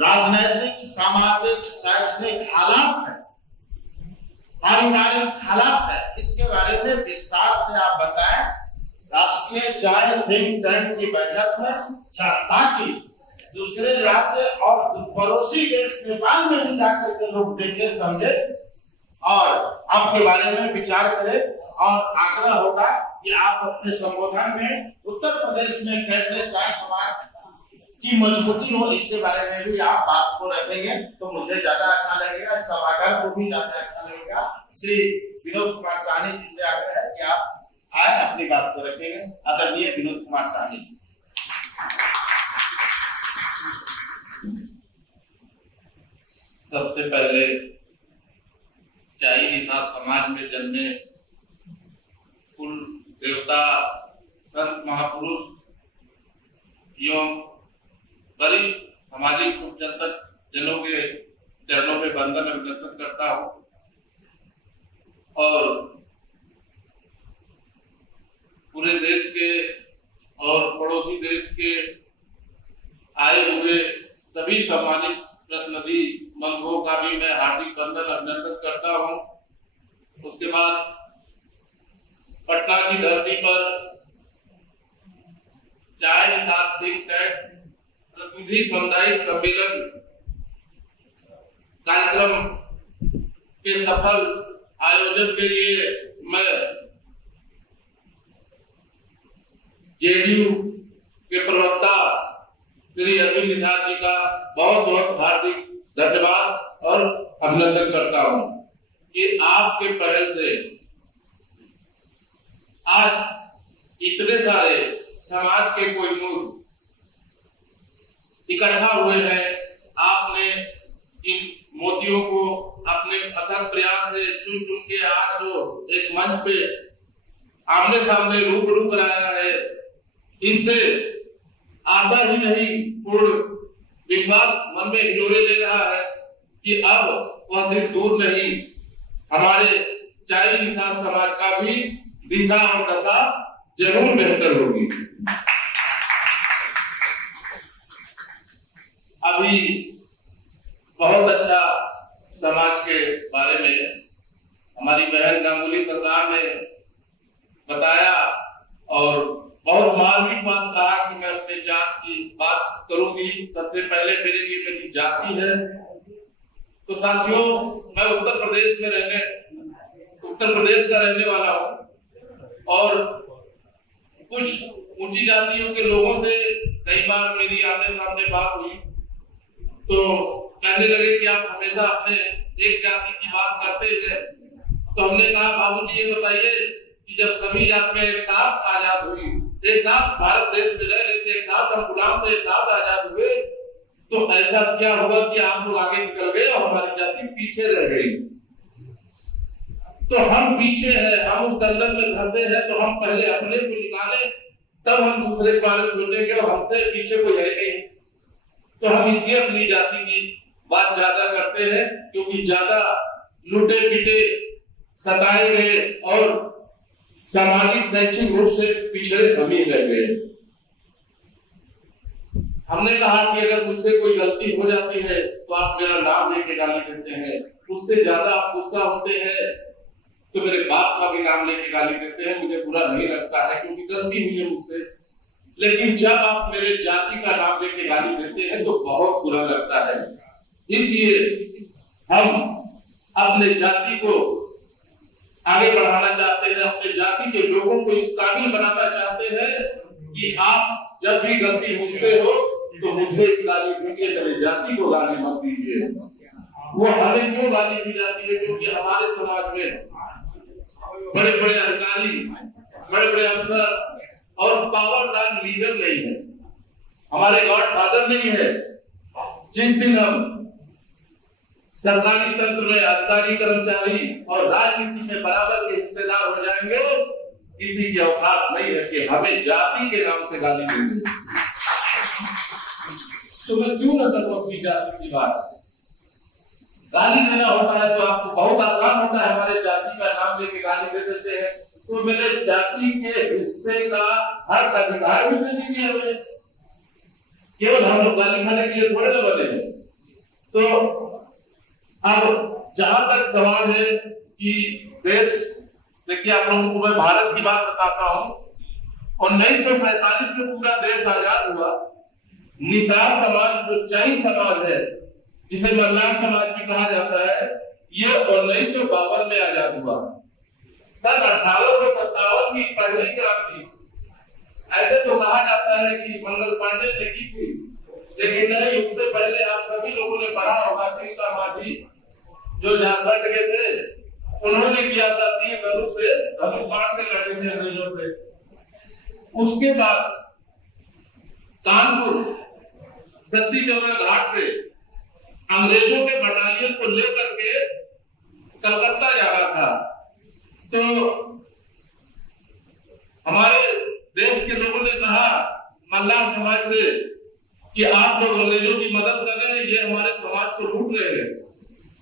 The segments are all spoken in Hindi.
राजनैतिक, सामाजिक, शैक्षणिक हालात है, पारिवारिक हालात है, इसके बारे में विस्तार से आप बताएं। राष्ट्रीय चाय थिंक टैंक की बैठक में ताकि दूसरे राज्य और पड़ोसी देश नेपाल में भी जाकर के लोग देखें, समझे और आपके बारे में विचार करें। और आग्रह होगा कि आप अपने संबोधन में उत्तर प्रदेश में कैसे चाय समाज की मजबूती हो, इसके बारे में भी आप बात को रखेंगे तो मुझे ज्यादा अच्छा लगेगा, सभागार को भी ज्यादा अच्छा लगेगा। श्री विनोद कुमार साहनी जी से आग्रह है कि आप आए, अपनी बात को रखेंगे। आदरणीय विनोद कुमार साहनी जी। सबसे पहले चाई निषाद समाज में जन्मे कुल देवता, संत, महापुरुष एवं वरिष्ठ सामाजिक चिंतक जनों के चरणों में वंदन अभिनंदन करता हूँ और पूरे देश के और पड़ोसी देश के आए हुए सभी सम्मानित प्रतिनिधि मंत्रियों का भी मैं हार्दिक वंदन अभिनंदन करता हूँ। उसके बाद पटना की धरती पर चाय निषाद थिंक टैंक प्रतिनिधि सामुदायिक सम्मेलन कार्यक्रम के सफल आयोजन के लिए मैं जेडीयू के प्रवक्ता श्री अरविंद निषाद जी का बहुत बहुत हार्दिक धन्यवाद और अभिनंदन करता हूं कि आपके पहल से आज इतने सारे समाज के कोई मूल इकट्ठा हुए हैं। आपने इन मोतियों को अपने अथक प्रयास से चुन चुन के आज जो एक मंच पे आमने सामने रूबरू कराया है, इससे आशा ही नहीं पूर्ण विश्वास मन में हिलोरे ले रहा है कि अब वह दिन दूर नहीं, हमारे चाय निषाद समाज का भी दिशा और दशा जरूर बेहतर होगी। अभी बहुत अच्छा समाज के बारे में हमारी बहन गांगुली सरकार ने बताया और बहुत मार्मिक बात कहा कि मैं अपने जात की बात करूंगी। सबसे पहले मेरे लिए मेरी जाति है। तो साथियों, मैं उत्तर प्रदेश का रहने वाला हूँ और कुछ ऊंची जातियों के लोगों से कई बार मेरी आमने सामने बात हुई तो कहने लगे कि आप हमेशा अपने एक जाति की बात करते हैं। तो हमने कहा, बाबूजी ये बताइए कि जब सभी जातियां एक साथ आजाद हुई, एक साथ भारत देश में रह रहे थे, एक साथ हम गुलाम थे, एक साथ आजाद हुए, तो ऐसा क्या हुआ कि आप लोग आगे निकल गए और हमारी जाति पीछे रह गई? तो हम पीछे हैं, हम उस दलदल में धंधे हैं, तो हम पहले अपने को निकाले, तब हम दूसरे के बारे में सोचेंगे और हमसे पीछे कोई है नहीं। तो हम इसलिए अपनी जाति की बात ज्यादा करते हैं क्योंकि ज्यादा लूटे पीटे, सताए गए और सामाजिक शैक्षिक रूप से पिछड़े हम ही रह गए। हमने कहा कि अगर मुझसे कोई गलती हो जाती है तो आप मेरा नाम लेके गाली देते हैं, उससे ज्यादा आप गुस्सा होते हैं तो मेरे बाप का भी नाम लेके गाली देते हैं। मुझे बुरा नहीं लगता है क्योंकि गलती हुई है मुझसे, लेकिन जब आप मेरे जाति का नाम लेके गाली देते हैं तो बहुत बुरा लगता है। इसलिए हम अपने जाति को आगे बढ़ाना चाहते हैं, अपने जाति के लोगों को इस काबिल बनाना चाहते हैं कि आप जब भी गलती मुझसे हो तो मुझे गाली दीजिए, मेरे जाति को गाली मत दीजिए। वो हमें क्यों गाली दी जाती है? क्योंकि हमारे समाज में बड़े बड़े अधिकारी, बड़े बड़े अफसर और पावरदार लीडर नहीं है, हमारे गॉडफादर नहीं है। जिस दिन हम सरकारी तंत्र में अधिकारी, कर्मचारी और राजनीति में बराबर के हिस्सेदार हो जाएंगे, किसी की औकात नहीं है कि हमें जाति के नाम से गाली देंगे। तो मैं क्यों न करूं अपनी जाति की बात? गाली देना होता है तो आपको बहुत आसान होता है, हमारे जाति का नाम लेके गाली दे देते हैं। तो मेरे जाति के हिस्से का हक अधिकार भी दे दीजिए हमें। केवल हम लोग गाली खाने के लिए थोड़े ना बने हैं। तो अब जहां तक सवाल है कि देश, देखिए आप लोगों को मैं भारत की बात बताता हूं। 1945 में पूरा देश आजाद हुआ। निसार समाज, जो चाई समाज है, जिसे मल्लाह समाज भी कहा जाता है, ये 1952 में आजाद हुआ। सन 1857 की पहली क्रांति, ऐसे तो कहा जाता है कि मंगल पांडे ने की थी, लेकिन नहीं, उससे पहले आप सभी लोगों ने पढ़ा होगा सीता मांझी जो झारखंड के थे, उन्होंने किया था। 3 धनुष से धनुष से लड़े थे अंग्रेजों से। उसके बाद कानपुर सती चौरा घाट से अंग्रेजों के बटालियन को लेकर के कलकत्ता जा रहा था। तो हमारे देश के लोगों ने कहा मल्लाह समाज से कि आप लोग अंग्रेजों की मदद कर रहे हैं, ये हमारे समाज को लूट रहे हैं।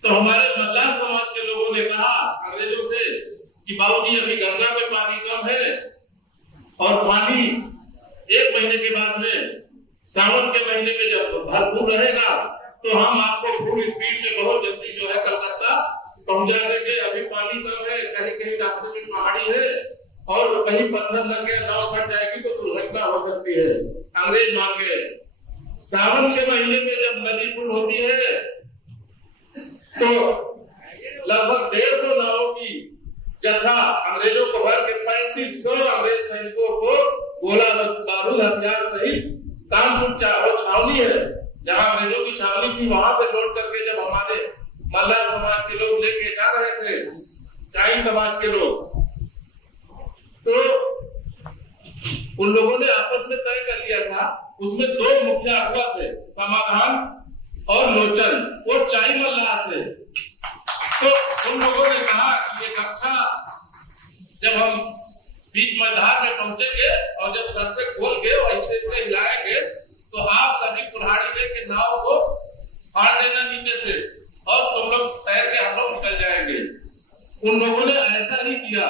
तो हमारे मल्लाह समाज के लोगों ने कहा अंग्रेजों से कि बाबूजी, अभी गंगा में पानी कम है और पानी 1 महीने के बाद में, सावन के महीने में जब भरपूर रहेगा, तो हम आपको फुल स्पीड में बहुत जल्दी जो है कलकत्ता पहुंचा देंगे। अभी पानी कम है, कहीं कहीं रास्ते में पहाड़ी है और कहीं पत्थर लग गया, नाव फट जाएगी तो दुर्घटना हो सकती है। अंग्रेज मान गए। सावन के महीने में जब नदी फुल होती है तो लगभग 150 नावों की जत्था अंग्रेजों को भर के 3500 अंग्रेज सैनिकों को गोला बारूद हथियार सहित कानपुर छावनी है जहां अंग्रेजों की छावनी थी, वहां से लौट करके जब हमारे मल्लाह समाज के लोग लेके जा रहे थे, चाई समाज के लोग, तो उन लोगों ने आपस में तय कर लिया था। उसमें 2 मुख्य अगुआ थे, समाधान और लोचन, वो चाई मल्लाह थे। तो उन लोगों ने कहा कि ये कक्षा जब हम बीच मैदान में पहुंचेंगे और जब सर से खोल के और ऐसे से हिलाएंगे तो आप सभी कुल्हाड़ी लेके नाव को फाड़ देना नीचे से और तुम लोग तैर के हम लोग निकल जाएंगे। उन लोगों ने ऐसा ही किया।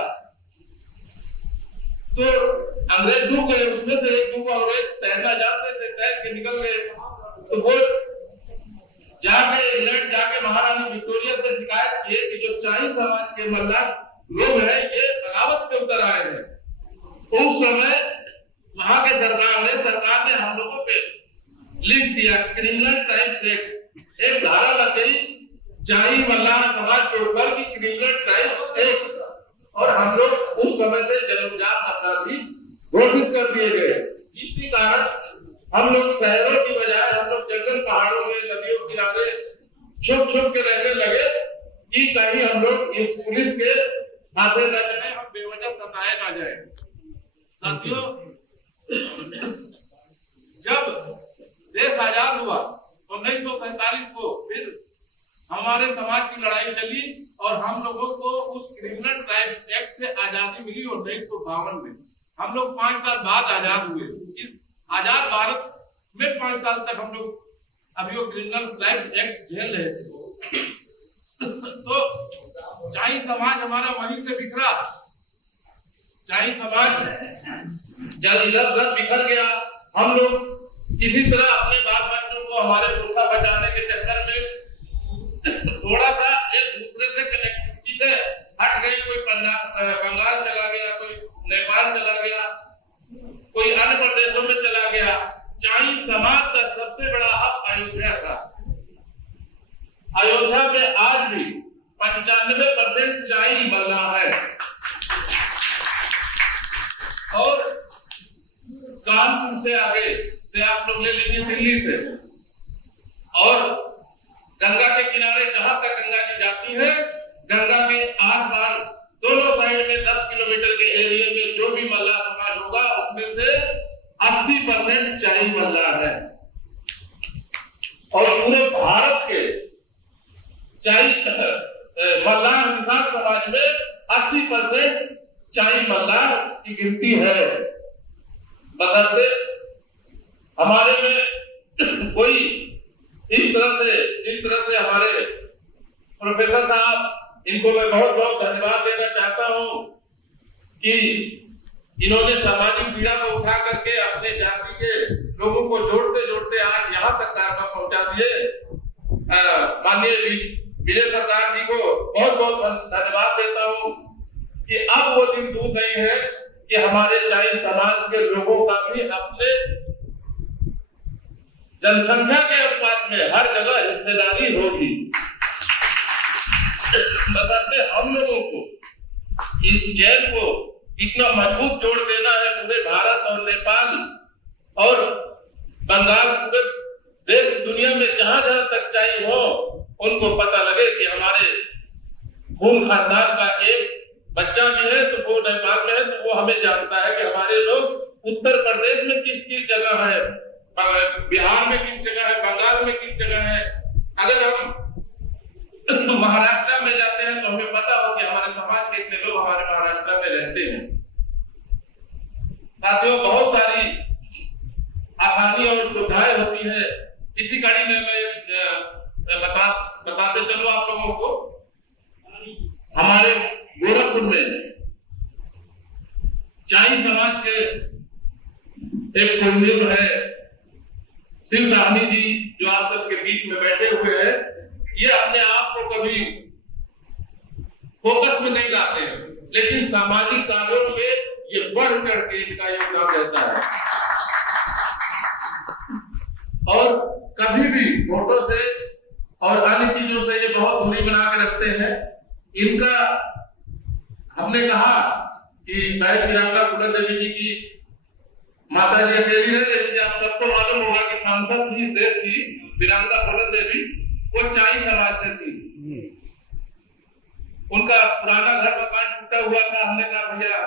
तो अंग्रेज डूब गए, उसमें से 1-2 अंग्रेज तैरना जानते थे, तैर के निकल गए। तो वो जाके इंग्लैंड जाके महारानी विक्टोरिया से शिकायत की कि जो चाई समाज के मल्लाह लोग हैं ये बगावत पे उतर आए हैं। उस समय वहां के सरकार ने हम लोगों पे लिख दिया क्रिमिनल ट्राइब्स एक्ट, एक धारा लग गई चाई मल्लाह समाज के ऊपर की क्रिमिनल ट्राइब्स एक्ट, और हम लोग उस समय से जन्मजात अपराधी घोषित कर दिए गए। इसी कारण हम लोग शहरों की बजाय हम लोग जंगल पहाड़ों में नदियों किनारे छुप छुप के रहने लगे कि कहीं हम लोग इस पुलिस के हाथे न जाए, हम बेवजह सताए ना जाए। साथियों, जब देश आजाद हुआ 1947 को, फिर हमारे समाज की लड़ाई चली और हम लोगों को उस क्रिमिनल ट्राइब्स एक्ट से आजादी मिली 1952 में। हम लोग 5 साल बाद आजाद हुए। इस आजाद भारत में 5 साल तक हम लोग अभी वो क्रिमिनल ट्राइब्स एक्ट झेल रहे थे। तो चाई समाज हमारा वहीं से बिखरा। चाई समाज जब इधर-उधर बिखर गया, हम लोग किसी तरह अपने बाल बच्चों को हमारे पुरखा बचाने के चक्कर में थोड़ा सा एक दूसरे से कनेक्टिविटी से हट गई। कोई बंगाल चला गया, कोई नेपाल चला गया, कोई अन्य प्रदेशों में चला गया। चाई समाज का सबसे बड़ा हब अयोध्या था। अयोध्या में आज भी 95% चाई मल्लाह है। और कानपुर से आगे से आप लोग ले लीजिए दिल्ली से, और गंगा के किनारे जहां तक गंगा जी जाती है, गंगा के आर पार दोनों साइड में 10 किलोमीटर के एरिया में जो भी मल्लाह समाज होगा उसमें से 80% चाई मल्लाह है। और पूरे भारत के चाई मल्लाह इंसान समाज में 80% चाई मल्लाह की गिनती है। बदलते हमारे में कोई इस तरह से, जिस तरह से हमारे प्रोफेसर साहब, इनको मैं बहुत बहुत धन्यवाद देना चाहता हूं कि इन्होंने सामाजिक पीड़ा को उठा करके अपने जाति के लोगों को जोड़ते जोड़ते आज यहाँ तक कारनामा पहुंचा दिए। माननीय विजय सरकार जी को बहुत बहुत धन्यवाद देता हूँ कि अब वो दिन दूर नहीं है कि हमारे जाइन समाज के लोगों का भी अपने जनसंख्या के अनुपात में हर जगह हिस्सेदारी होगी। बशर्ते हम लोगों को इस चैन को इतना मजबूत जोड़ देना है पूरे भारत और नेपाल और बंगाल, पूरे देश दुनिया में जहां जहां सच्चाई हो उनको पता लगे कि हमारे खून खानदान का एक बच्चा भी है तो वो नेपाल में है, तो वो हमें जानता है कि हमारे लोग उत्तर प्रदेश में किस किस जगह है, बिहार में किस जगह है, बंगाल में किस जगह है। अगर हम महाराष्ट्र में जाते हैं तो हमें पता हो कि हमारे समाज के इतने लोग हमारे महाराष्ट्र में रहते हैं। साथियों, बहुत सारी आसानी और सुविधाएं होती है। इसी कड़ी में मैं बताते चलो आप लोगों को। हमारे गोरखपुर में चाई समाज के एक कुलदेव है शिव साहनी जी, जो आप सबके बीच में बैठे हुए हैं। ये अपने आप को कभी फोकस में नहीं लाते हैं, लेकिन सामाजिक कार्यों में ये बढ़ चढ़ के इनका योगदान रहता है और कभी भी वोटों से और अन्य चीजों से ये बहुत दूरी बना के रखते हैं। इनका हमने कहा कि बहन वीरांगना फूलन देवी जी की माता जी अकेली रह गई थी। आप सबको मालूम होगा कि सांसद थी देश की वीरांगना फूलन देवी, वो चाई समाज से थी। उनका पुराना घर मकान टूटा हुआ था। हमने कहा भैया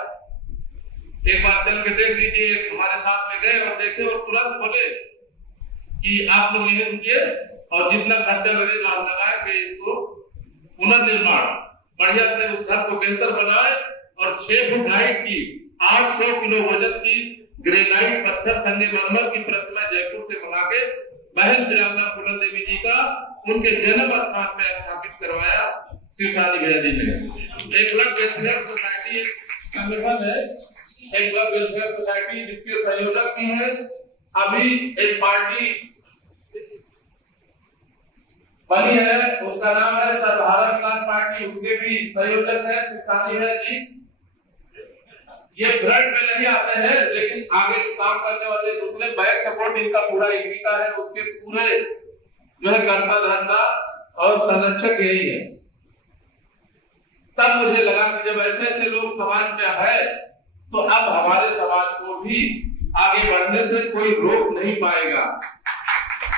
एक बार चल के देख लीजिए। हमारे साथ में गए और देखे और तुरंत बोले कि आप लोग यही रुकिए और जितना खर्चा लगेगा हम लगाएंगे इसको पुनर्निर्माण बढ़िया से उस घर को बेहतर बनाए और 6 फुट हाइट की 800 किलो वजन की ग्रेनाइट पत्थर संगमरमर की प्रतिमा जयपुर से बना के बहन वीरांगना फूलन देवी जी का उनके जन्म स्थान पे स्थापित करवाया शिव साहनी भैया जी ने। एकलव्य वेलफेयर सोसाइटी एक संगठन है, एकलव्य वेलफेयर सोसाइटी, जिसके संयोजक भी हैं। अभी एक पार्टी बनी है, उसका नाम है सर्वहारा विकास पार्टी, उसके भी संयोजक है शिव साहनी भैया जी। ये फ्रंट में नहीं आते हैं, लेकिन आगे काम करने वाले दूसरे बैक सपोर्ट इनका पूरा इन्हीं का है। उसके पूरे जो है कर्ता धर्ता और संरक्षक यही है। तब मुझे लगा कि जब ऐसे ऐसे लोग समाज में है तो अब हमारे समाज को भी आगे बढ़ने से कोई रोक नहीं पाएगा।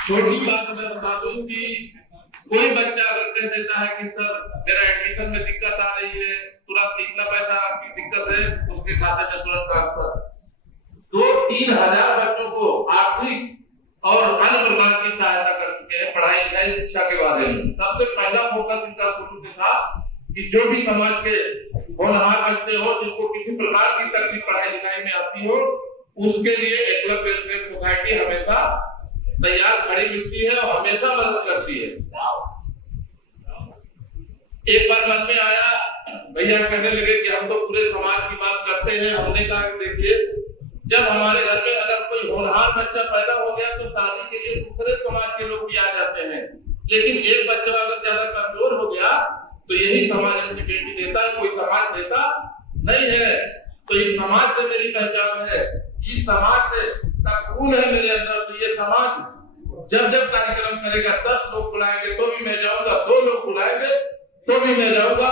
छोटी बात मैं बता दूं कि कोई बच्चा अगर कह देता है कि सर मेरा एडमिशन में दिक्कत आ रही है, तुरंत इतना पैसा की दिक्कत है, उसके खाते में तुरंत ट्रांसफर। 2-3 हजार बच्चों को आर्थिक और अन्य प्रकार की सहायता कर चुके हैं पढ़ाई लिखाई शिक्षा के बारे में। सबसे पहला फोकस इनका शुरू से था कि जो भी समाज के होनहार बच्चे हो, जिनको किसी प्रकार की तकलीफ पढ़ाई लिखाई में आती हो, उसके लिए एकलव्य वेलफेयर सोसाइटी हमेशा तैयार खड़ी मिलती है और हमेशा मदद करती है। एक बार मन में आया, भैया कहने लगे कि हम तो पूरे समाज की बात करते हैं। हमने कहा कि देखिए, जब हमारे घर में अगर कोई होनहार बच्चा पैदा हो गया तो शादी के लिए दूसरे समाज के लोग भी आ जाते हैं, लेकिन एक बच्चा अगर ज्यादा कमजोर हो गया तो यही समाज अपनी बेटी देता है, कोई समाज देता नहीं है। तो इस समाज से मेरी पहचान है, इस समाज से का खून है मेरे अंदर। तो ये समाज जब जब कार्यक्रम करेगा 10 लोग बुलाएंगे तो भी मैं जाऊंगा, 2 लोग बुलाएंगे तो भी मैं जाऊंगा,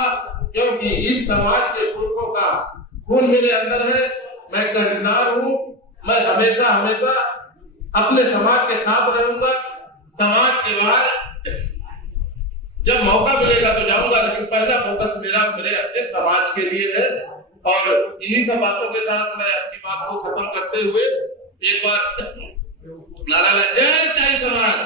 क्योंकि इस समाज के पुरखों का खून मेरे अंदर है। मैं कर्जदार हूँ। मैं हमेशा हमेशा अपने समाज के साथ रहूंगा। समाज के बाहर जब मौका मिलेगा तो जाऊंगा, लेकिन पहला फोकस मेरा मेरे अपने समाज के लिए है। और इन्हीं सब बातों के साथ मैं अपनी बात को खत्म करते हुए एक बार नारा लगा, जय चाई समाज।